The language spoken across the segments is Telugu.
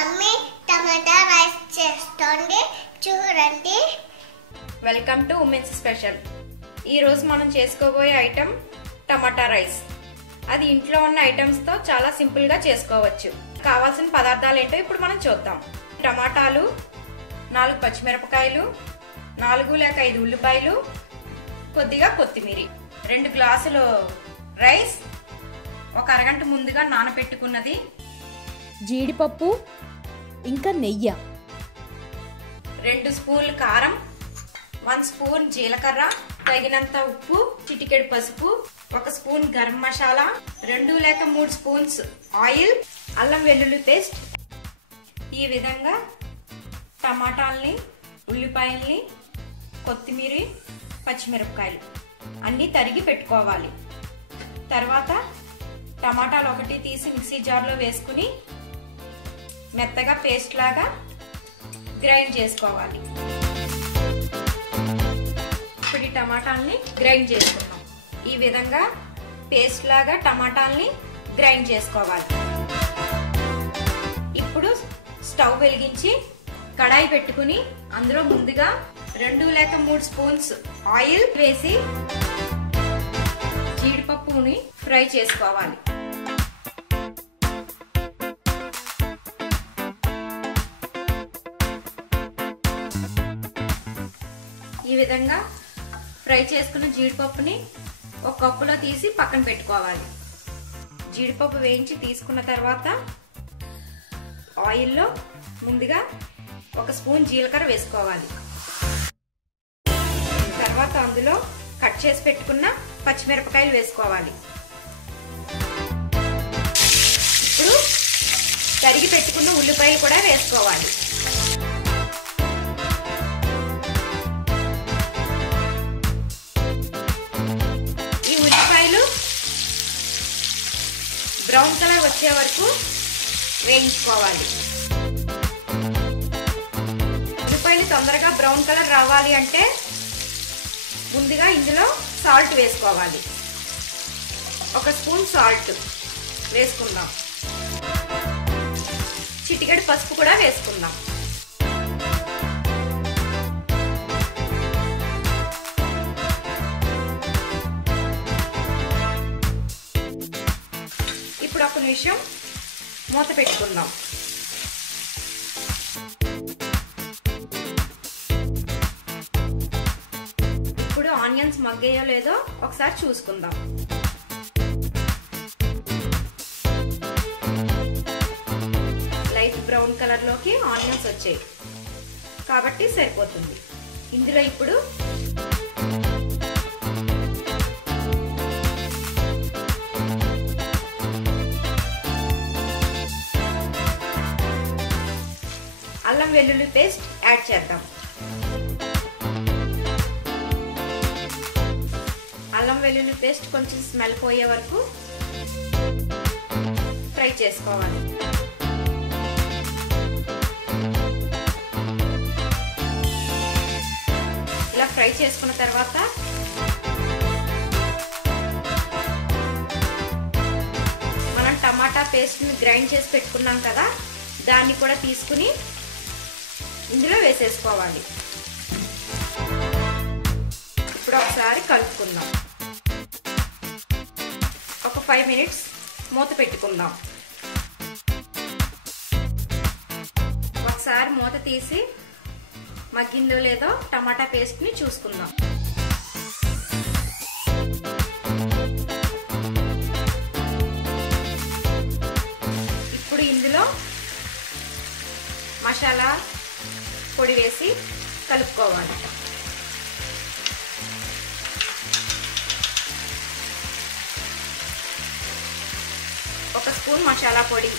మమ్మీ టమాటా రైస్ చేస్తుంది చూడండి. Welcome to women's special. ఈ రోజు మనం చేసుకోబోయే ఐటమ్ టమాటా రైస్. అది ఇంట్లో ఉన్న ఐటమ్స్ తో చాలా సింపుల్ గా చేసుకోవచ్చు. కావాల్సిన పదార్థాలు ఏంటో ఇప్పుడు మనం చూద్దాం. టమాటాలు, 4 పచ్చిమిరపకాయలు, 4 లేక 5 ఉల్లిపాయలు, కొద్దిగా కొత్తిమీర, 2 గ్లాసులు రైస్, ఒక అరగంట ముందుగా నానబెట్టుకున్నది, జీడిపప్పు, ఇంకా నెయ్యి, 2 స్పూన్లు కారం, 1 స్పూన్ జీలకర్ర, తగినంత ఉప్పు, చిటికెడు పసుపు, 1 స్పూన్ గరం మసాలా, 2 లేక 3 స్పూన్స్ ఆయిల్, అల్లం వెల్లుల్లి పేస్ట్. ఈ విధంగా టమాటాలని, ఉల్లిపాయల్ని, కొత్తిమీర, పచ్చిమిరపకాయలు అన్నీ తరిగి పెట్టుకోవాలి. తర్వాత టమాటాలు ఒకటి తీసి మిక్సీ జార్లో వేసుకుని మెత్తగా పేస్ట్ లాగా గ్రైండ్ చేసుకోవాలి. ఇప్పుడు ఈ టమాటాలని గ్రైండ్ చేసుకున్నాం. ఈ విధంగా పేస్ట్ లాగా టమాటాలని గ్రైండ్ చేసుకోవాలి. ఇప్పుడు స్టవ్ వెలిగించి కడాయి పెట్టుకుని అందులో ముందుగా 2 లేక 3 స్పూన్స్ ఆయిల్ వేసి జీడిపప్పుని ఫ్రై చేసుకోవాలి. ఈ విధంగా ఫ్రై చేసుకున్న జీడిపప్పుని ఒక కప్పులో తీసి పక్కన పెట్టుకోవాలి. జీడిపప్పు వేయించి తీసుకున్న తర్వాత ఆయిల్లో ముందుగా 1 స్పూన్ జీలకర్ర వేసుకోవాలి. తర్వాత అందులో కట్ చేసి పెట్టుకున్న పచ్చిమిరపకాయలు వేసుకోవాలి. ఇప్పుడు తరిగి పెట్టుకున్న ఉల్లిపాయలు కూడా వేసుకోవాలి. ఈ ఉల్లిపాయలు బ్రౌన్ కలర్ వచ్చే వరకు వేయించుకోవాలి. ఉల్లిపాయలు తొందరగా బ్రౌన్ కలర్ రావాలి అంటే ముందుగా ఇందులో సాల్ట్ వేసుకోవాలి. 1 స్పూన్ సాల్ట్ వేసుకుందాం. చిటికెడు పసుపు కూడా వేసుకుందాం. ఇప్పుడు 1 నిమిషం మూత పెట్టుకుందాం. ఇప్పుడు ఆనియన్స్ మగ్గాయో లేదో ఒకసారి చూసుకుందాం. లైట్ బ్రౌన్ కలర్ లోకి ఆనియన్స్ వచ్చాయి కాబట్టి సరిపోతుంది. ఇందులో ఇప్పుడు అల్లం వెల్లుల్లి పేస్ట్ యాడ్ చేద్దాం. అల్లం వెల్లుల్లి పేస్ట్ కొంచెం స్మెల్ పోయే వరకు ఫ్రై చేసుకోవాలి. ఇలా ఫ్రై చేసుకున్న తర్వాత మనం టమాటా పేస్ట్ని గ్రైండ్ చేసి పెట్టుకున్నాం కదా, దాన్ని కూడా తీసుకుని ఇందులో వేసేసుకోవాలి. ఇప్పుడు ఒకసారి కలుపుకుందాం. ఒక 5 మినిట్స్ మూత పెట్టుకుందాం. ఒకసారి మూత తీసి మగ్గిందో లేదో టమాటా పేస్ట్ ని చూసుకుందాం. ఇప్పుడు ఇందులో మసాలా పొడి వేసి కలుపుకోవాలి. ఒక స్పూన్ మసాలా పొడి,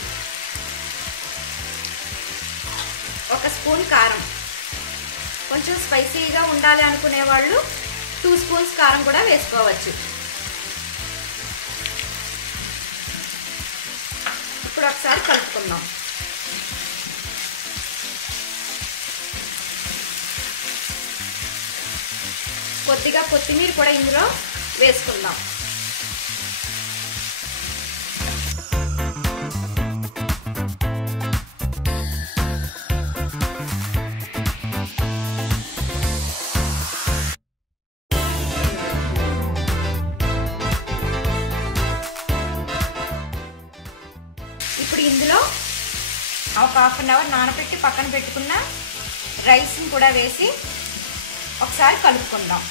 1 స్పూన్ కారం. కొంచెం స్పైసీగా ఉండాలి అనుకునే వాళ్ళు 2 స్పూన్స్ కారం కూడా వేసుకోవచ్చు. ఇప్పుడు ఒకసారి కలుపుకుందాం. కొద్దిగా కొత్తిమీర కూడా ఇందులో వేసుకుందాం. ఇప్పుడు ఇందులో ఒక హాఫ్ అన్ అవర్ నానబెట్టి పక్కన పెట్టుకున్న రైస్ని కూడా వేసి ఒకసారి కలుపుకుందాం.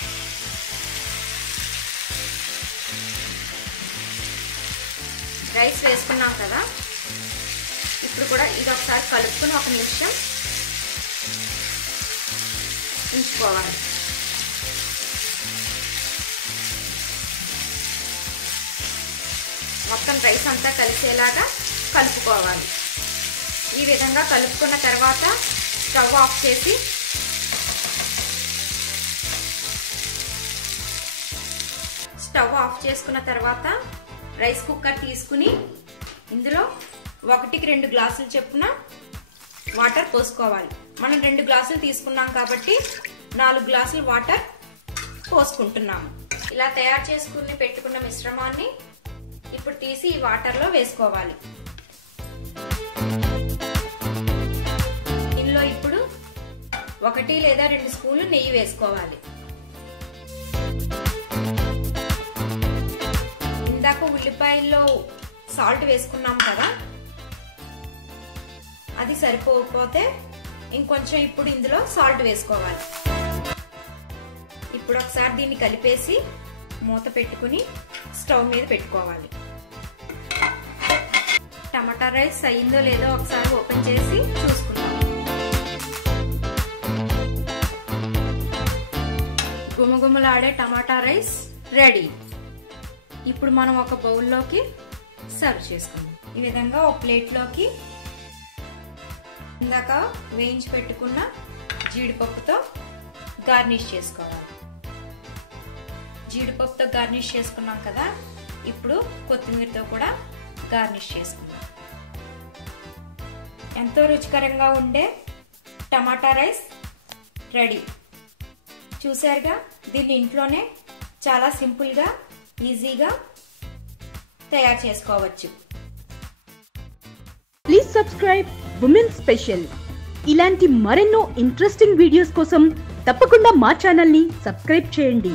రైస్ వేసుకున్నాం కదా, ఇప్పుడు కూడా ఇది ఒకసారి కలుపుకుని 1 నిమిషం ఉంచుకోవాలి. మొత్తం రైస్ అంతా కలిసేలాగా కలుపుకోవాలి. ఈ విధంగా కలుపుకున్న తర్వాత స్టవ్ ఆఫ్ చేసి చేసుకున్న తర్వాత రైస్ కుక్కర్ తీసుకుని ఇందులో 1కి 2 గ్లాసులు చొప్పున వాటర్ పోసుకోవాలి. మనం 2 గ్లాసులు తీసుకున్నాం కాబట్టి 4 గ్లాసులు వాటర్ పోసుకుంటున్నాము. ఇలా తయారు చేసుకుని పెట్టుకున్న మిశ్రమాన్ని ఇప్పుడు తీసి ఈ వాటర్లో వేసుకోవాలి. ఇందులో ఇప్పుడు 1 లేదా 2 స్పూన్లు నెయ్యి వేసుకోవాలి. ఇందాక ఉల్లిపాయల్లో సాల్ట్ వేసుకున్నాం కదా, అది సరిపోకపోతే ఇంకొంచెం ఇప్పుడు ఇందులో సాల్ట్ వేసుకోవాలి. ఇప్పుడు ఒకసారి దీన్ని కలిపేసి మూత పెట్టుకుని స్టవ్ మీద పెట్టుకోవాలి. టమాటా రైస్ అయిందో లేదో ఒకసారి ఓపెన్ చేసి చూసుకుందాం. గుమగుమలాడే టమాటా రైస్ రెడీ. ఇప్పుడు మనం ఒక బౌల్లోకి సర్వ్ చేసుకుందాం. ఈ విధంగా ఒక ప్లేట్లోకి ఇందాక వేయించి పెట్టుకున్న జీడిపప్పుతో గార్నిష్ చేసుకోవాలి. జీడిపప్పుతో గార్నిష్ చేసుకున్నాం కదా, ఇప్పుడు కొత్తిమీరతో కూడా గార్నిష్ చేసుకుందాం. ఎంతో రుచికరంగా ఉండే టమాటా రైస్ రెడీ. చూసారుగా, దీన్ని ఇంట్లోనే చాలా సింపుల్గా ఈజీగా తయారు చేసుకోవచ్చు. Please subscribe women special. ఇలాంటి మరెన్నో ఇంట్రెస్టింగ్ వీడియోస్ కోసం తప్పకుండా మా ఛానల్ని సబ్స్క్రైబ్ చేయండి.